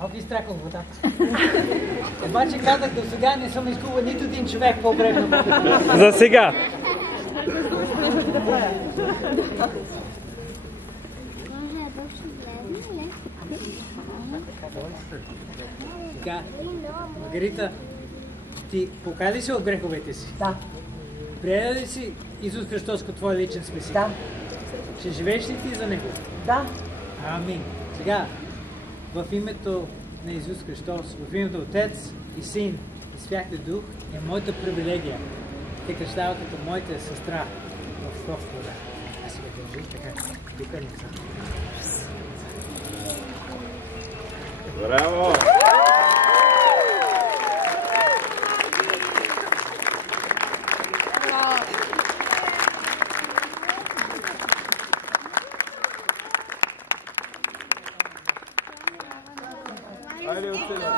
Малко изтракал водата. Обаче казах, до сега не съм изгубил нито един човек по време на водата. За сега. Сега, Маргарита, ти покай ли си от греховете си? Да. Приеда ли си Исус Христос като твой личен спасител? Да. Ще живееш ли ти за Него? Да. Амин. Сега, в името на Исус Христос, в името Отец и Син и Святия Дух е моята привилегия. Те кръщава като моята сестра в кров вода. Аз сега държи така. Духа ни са. Браво! Айде, отсюда.